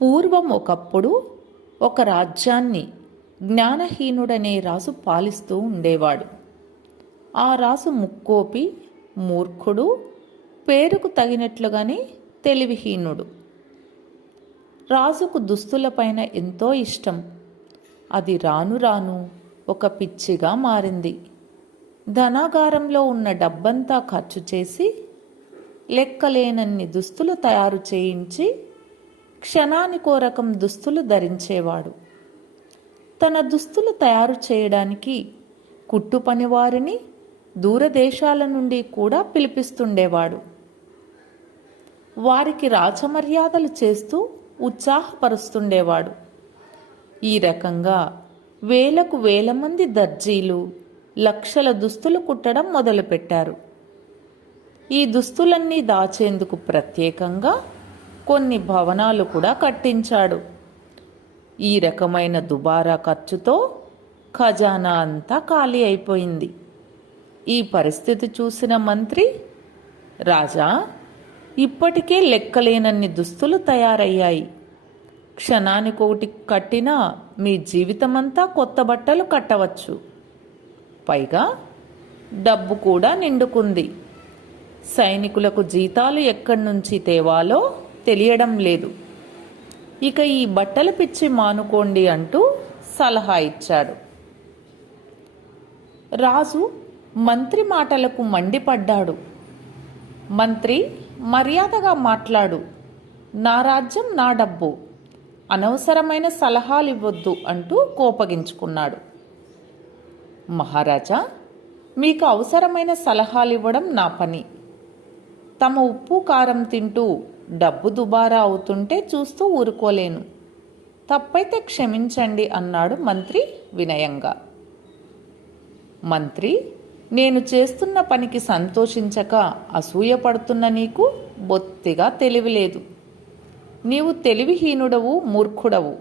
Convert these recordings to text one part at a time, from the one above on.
పూర్వం ఒకప్పుడు ఒక రాజ్యాన్ని జ్ఞానహీనుడనే రాజు పాలిస్తూ ఉండేవాడు. ఆ రాజు ముక్కోపి, మూర్ఖుడు, పేరుకు తగినట్లుగానే తెలివిహీనుడు. రాజుకు దుస్తులపైన ఎంతో ఇష్టం. అది రాను రాను ఒక పిచ్చిగా మారింది. ధనాగారంలో ఉన్న డబ్బంతా ఖర్చు చేసి లెక్కలేనన్ని దుస్తులు తయారు చేయించి క్షణానికో రకం దుస్తులు ధరించేవాడు. తన దుస్తులు తయారు చేయడానికి కుట్టు పనివారిని దూరదేశాల నుండి కూడా పిలిపిస్తుండేవాడు. వారికి రాచమర్యాదలు చేస్తూ ఉత్సాహపరుస్తుండేవాడు. ఈ రకంగా వేలకు వేల మంది దర్జీలు లక్షల దుస్తులు కుట్టడం మొదలుపెట్టారు. ఈ దుస్తులన్నీ దాచేందుకు ప్రత్యేకంగా కొన్ని భవనాలు కూడా కట్టించాడు. ఈ రకమైన దుబారా ఖర్చుతో ఖజానా అంతా ఖాళీ అయిపోయింది. ఈ పరిస్థితి చూసిన మంత్రి, రాజా, ఇప్పటికే లెక్కలేనన్ని దుస్తులు తయారయ్యాయి. క్షణానికొకటి కట్టినా మీ జీవితమంతా కొత్త బట్టలు కట్టవచ్చు. పైగా డబ్బు కూడా నిండుకుంది. సైనికులకు జీతాలు ఎక్కడి నుంచి తేవాలో తెలియడం లేదు. ఇక ఈ బట్టల పిచ్చి మానుకోండి అంటూ సలహా ఇచ్చాడు. రాజు మంత్రి మాటలకు మండిపడ్డాడు. మంత్రి, మర్యాదగా మాట్లాడు. నా రాజ్యం, నా డబ్బు. అనవసరమైన సలహాలు ఇవ్వొద్దు అంటూ కోపగించుకున్నాడు. మహారాజా, మీకు అవసరమైన సలహాలు ఇవ్వడం నా పని. తమ ఉప్పు కారం తింటూ డబ్బు దుబారా అవుతుంటే చూస్తూ ఊరుకోలేను. తప్పైతే క్షమించండి అన్నాడు మంత్రి వినయంగా. మంత్రి, నేను చేస్తున్న పనికి సంతోషించక అసూయపడుతున్న నీకు బొత్తిగా తెలివిలేదు. నీవు తెలివిహీనుడవు, మూర్ఖుడవు.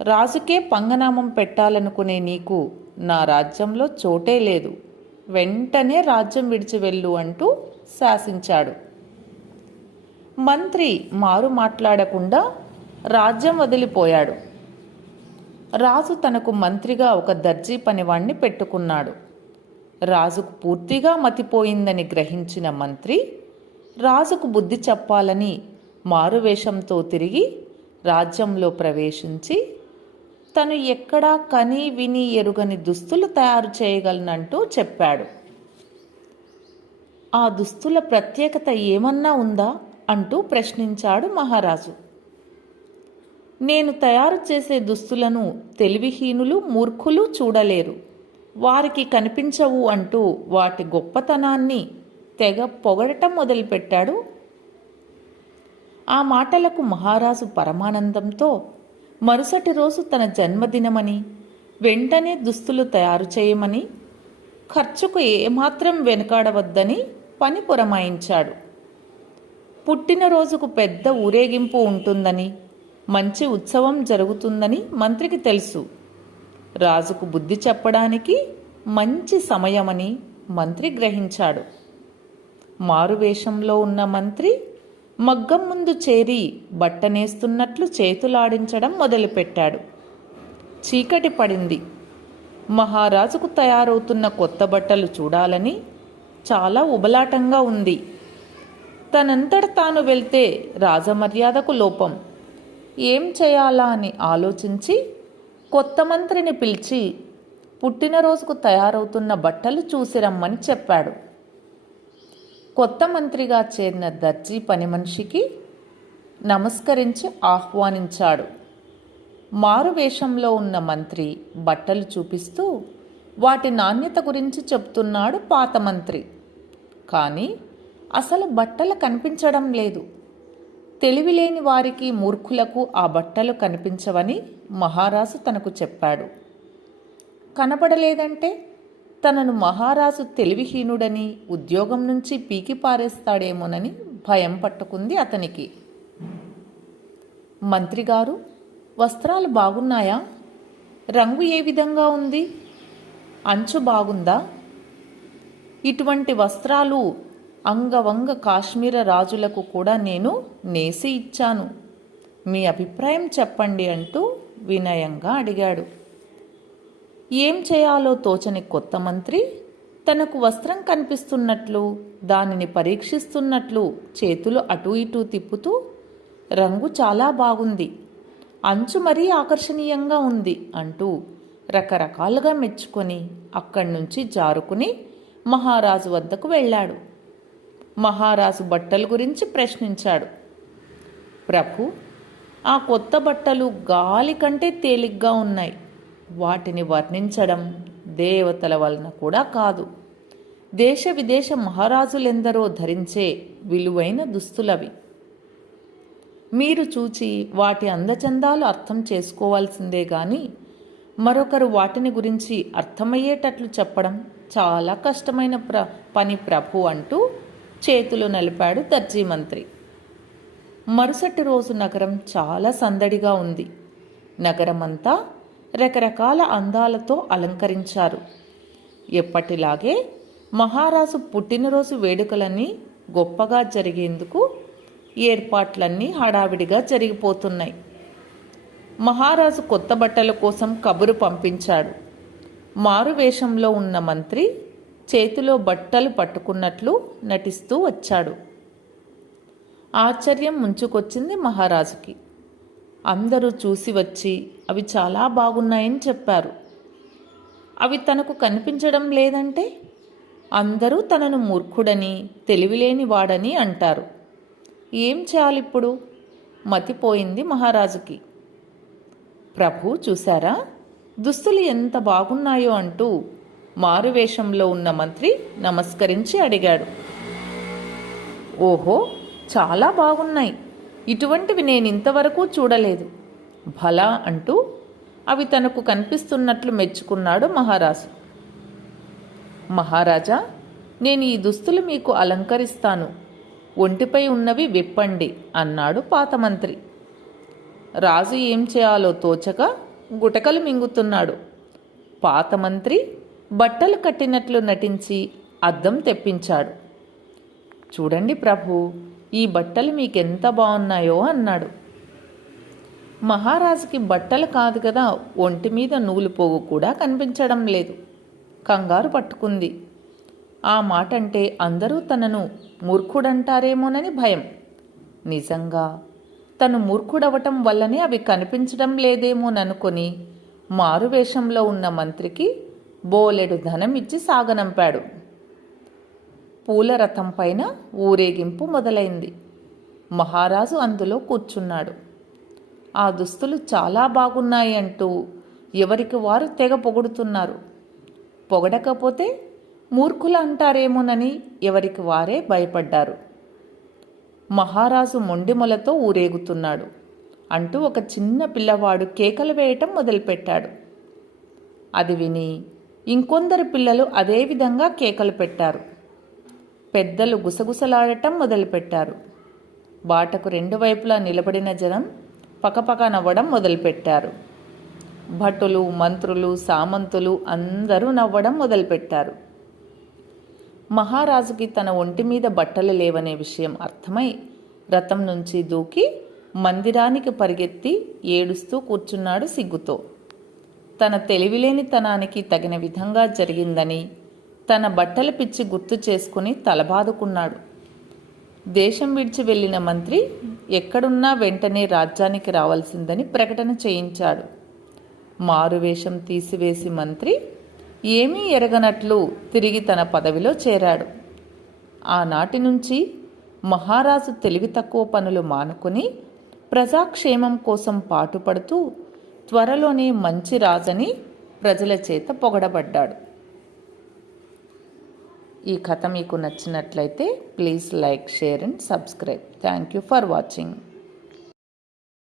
రాజుకే పంగనామం పెట్టాలనుకునే నీకు నా రాజ్యంలో చోటే లేదు. వెంటనే రాజ్యం విడిచి వెళ్ళు అంటూ శాసించాడు. మంత్రి మారు మాట్లాడకుండా రాజ్యం వదిలిపోయాడు. రాజు తనకు మంత్రిగా ఒక దర్జీ పనివాణ్ణి పెట్టుకున్నాడు. రాజుకు పూర్తిగా మతిపోయిందని గ్రహించిన మంత్రి రాజుకు బుద్ధి చెప్పాలని మారువేషంతో తిరిగి రాజ్యంలో ప్రవేశించి తను ఎక్కడా కని విని ఎరుగని దుస్తులు తయారు చేయగలనంటూ చెప్పాడు. ఆ దుస్తుల ప్రత్యేకత ఏమన్నా ఉందా అంటూ ప్రశ్నించాడు మహారాజు. నేను తయారు చేసే దుస్తులను తెలివిహీనులు, మూర్ఖులు చూడలేరు. వారికి కనిపించవు అంటూ వాటి గొప్పతనాన్ని తెగ పొగడటం మొదలుపెట్టాడు. ఆ మాటలకు మహారాజు పరమానందంతో మరుసటి రోజు తన జన్మదినమని, వెంటనే దుస్తులు తయారు చేయమని, ఖర్చుకు ఏమాత్రం వెనుకాడవద్దని పని పురమాయించాడు. పుట్టినరోజుకు పెద్ద ఊరేగింపు ఉంటుందని, మంచి ఉత్సవం జరుగుతుందని మంత్రికి తెలుసు. రాజుకు బుద్ధి చెప్పడానికి మంచి సమయమని మంత్రి గ్రహించాడు. మారువేషంలో ఉన్న మంత్రి మగ్గం ముందు చేరి బట్టనేస్తున్నట్లు చేతులాడించడం మొదలుపెట్టాడు. చీకటి పడింది. మహారాజుకు తయారవుతున్న కొత్త బట్టలు చూడాలని చాలా ఉబలాటంగా ఉంది. తనంతట తాను వెళ్తే రాజమర్యాదకు లోపం. ఏం చేయాలా అని ఆలోచించి కొత్త మంత్రిని పిలిచి పుట్టినరోజుకు తయారవుతున్న బట్టలు చూసిరమ్మని చెప్పాడు. కొత్త మంత్రిగా చేరిన దర్జీ పని మనిషికి నమస్కరించి ఆహ్వానించాడు. మారువేషంలో ఉన్న మంత్రి బట్టలు చూపిస్తూ వాటి నాణ్యత గురించి చెప్తున్నాడు పాత మంత్రి. కానీ అసలు బట్టలు కనిపించడం లేదు. తెలివిలేని వారికి, మూర్ఖులకు ఆ బట్టలు కనిపించవని మహారాజు తనకు చెప్పాడు. కనపడలేదంటే తనను మహారాజు తెలివిహీనుడని, ఉద్యోగం నుంచి పీకి పారేస్తాడేమోనని భయం పట్టుకుంది అతనికి. మంత్రిగారు, వస్త్రాలు బాగున్నాయా? రంగు ఏ విధంగా ఉంది? అంచు బాగుందా? ఇటువంటి వస్త్రాలు అంగవంగ కాశ్మీర రాజులకు కూడా నేను నేసి ఇచ్చాను. మీ అభిప్రాయం చెప్పండి అంటూ వినయంగా అడిగాడు. ఏం చేయాలో తోచని కొత్త మంత్రి తనకు వస్త్రం కనిపిస్తున్నట్లు దానిని పరీక్షిస్తున్నట్లు చేతులు అటూ ఇటూ తిప్పుతూ, రంగు చాలా బాగుంది, అంచు మరీ ఆకర్షణీయంగా ఉంది అంటూ రకరకాలుగా మెచ్చుకొని అక్కడి నుంచి జారుకుని మహారాజు వద్దకు వెళ్ళాడు. మహారాజు బట్టల గురించి ప్రశ్నించాడు. ప్రభు, ఆ కొత్త బట్టలు గాలి కంటే తేలిగ్గా ఉన్నాయి. వాటిని వర్ణించడం దేవతల వలన కూడా కాదు. దేశ విదేశ మహారాజులెందరో ధరించే విలువైన దుస్తులవి. మీరు చూచి వాటి అందచందాలు అర్థం చేసుకోవాల్సిందే గాని మరొకరు వాటిని గురించి అర్థమయ్యేటట్లు చెప్పడం చాలా కష్టమైన పని ప్రభు అంటూ చేతులు నలిపాడు దర్జీ మంత్రి. మరుసటి రోజు నగరం చాలా సందడిగా ఉంది. నగరమంతా రకరకాల అందాలతో అలంకరించారు. ఎప్పటిలాగే మహారాజు పుట్టినరోజు వేడుకలన్నీ గొప్పగా జరిగేందుకు ఏర్పాట్లన్నీ హడావిడిగా జరిగిపోతున్నాయి. మహారాజు కొత్త బట్టల కోసం కబురు పంపించాడు. మారువేషంలో ఉన్న మంత్రి చేతిలో బట్టలు పట్టుకున్నట్లు నటిస్తూ వచ్చాడు. ఆశ్చర్యం ముంచుకొచ్చింది మహారాజుకి. అందరూ చూసి వచ్చి అవి చాలా బాగున్నాయని చెప్పారు. అవి తనకు కనిపించడం లేదంటే అందరూ తనను మూర్ఖుడని, తెలివిలేని వాడని అంటారు. ఏం చేయాలిప్పుడు? మతిపోయింది మహారాజుకి. ప్రభు చూశారా, దుస్తులు ఎంత బాగున్నాయో అంటూ మారువేషంలో ఉన్న మంత్రి నమస్కరించి అడిగాడు. ఓహో, చాలా బాగున్నాయి. ఇటువంటివి నేను ఇంతవరకు చూడలేదు. భలా అంటూ అవి తనకు కనిపిస్తున్నట్లు మెచ్చుకున్నాడు మహారాజు. మహారాజా, నేను ఈ దుస్తులు మీకు అలంకరిస్తాను. ఒంటిపై ఉన్నవి విప్పండి అన్నాడు పాత మంత్రి. రాజు ఏం చేయాలో తోచక గుటకలు మింగుతున్నాడు. పాత మంత్రి బట్టలు కట్టినట్లు నటించి అద్దం తెప్పించాడు. చూడండి ప్రభు, ఈ బట్టలు మీకెంత బాగున్నాయో అన్నాడు. మహారాజుకి బట్టలు కాదు కదా, ఒంటి మీద నూలు పోగు కూడా కనిపించడం లేదు. కంగారు పట్టుకుంది. ఆ మాట అంటే అందరూ తనను మూర్ఖుడంటారేమోనని భయం. నిజంగా తను మూర్ఖుడవటం వల్లనే అవి కనిపించడం లేదేమోననుకొని మారువేషంలో ఉన్న మంత్రికి బోలెడు ధనం ఇచ్చి సాగనంపాడు. పూల రథం పైన ఊరేగింపు మొదలైంది. మహారాజు అందులో కూర్చున్నాడు. ఆ దుస్తులు చాలా బాగున్నాయి అంటూ ఎవరికి వారు తెగ పొగుడుతున్నారు. పొగడకపోతే మూర్ఖులు అంటారేమోనని ఎవరికి వారే భయపడ్డారు. మహారాజు మొండిమొలతో ఊరేగుతున్నాడు అంటూ ఒక చిన్న పిల్లవాడు కేకలు వేయటం మొదలుపెట్టాడు. అది విని ఇంకొందరు పిల్లలు అదేవిధంగా కేకలు పెట్టారు. పెద్దలు గుసగుసలాడటం మొదలుపెట్టారు. బాటకు రెండు వైపులా నిలబడిన జనం పకపక నవ్వడం మొదలుపెట్టారు. భటులు, మంత్రులు, సామంతులు అందరూ నవ్వడం మొదలుపెట్టారు. మహారాజుకి తన ఒంటి మీద బట్టలు లేవనే విషయం అర్థమై రథం నుంచి దూకి మందిరానికి పరిగెత్తి ఏడుస్తూ కూర్చున్నాడు సిగ్గుతో. తన తెలివిలేనితనానికి తగిన విధంగా జరిగిందని తన బట్టల పిచ్చి గుర్తు చేసుకుని తలబాదుకున్నాడు. దేశం విడిచి వెళ్ళిన మంత్రి ఎక్కడున్నా వెంటనే రాజ్యానికి రావాల్సిందని ప్రకటన చేయించాడు. మారువేషం తీసివేసి మంత్రి ఏమీ ఎరగనట్లు తిరిగి తన పదవిలో చేరాడు. ఆనాటి నుంచి మహారాజు తెలివి తక్కువ పనులు మానుకుని ప్రజాక్షేమం కోసం పాటుపడుతూ త్వరలోనే మంచి రాజని ప్రజల చేత పొగడబడ్డాడు. ఈ కథ మీకు నచ్చినట్లయితే please like, share and subscribe. Thank you for watching.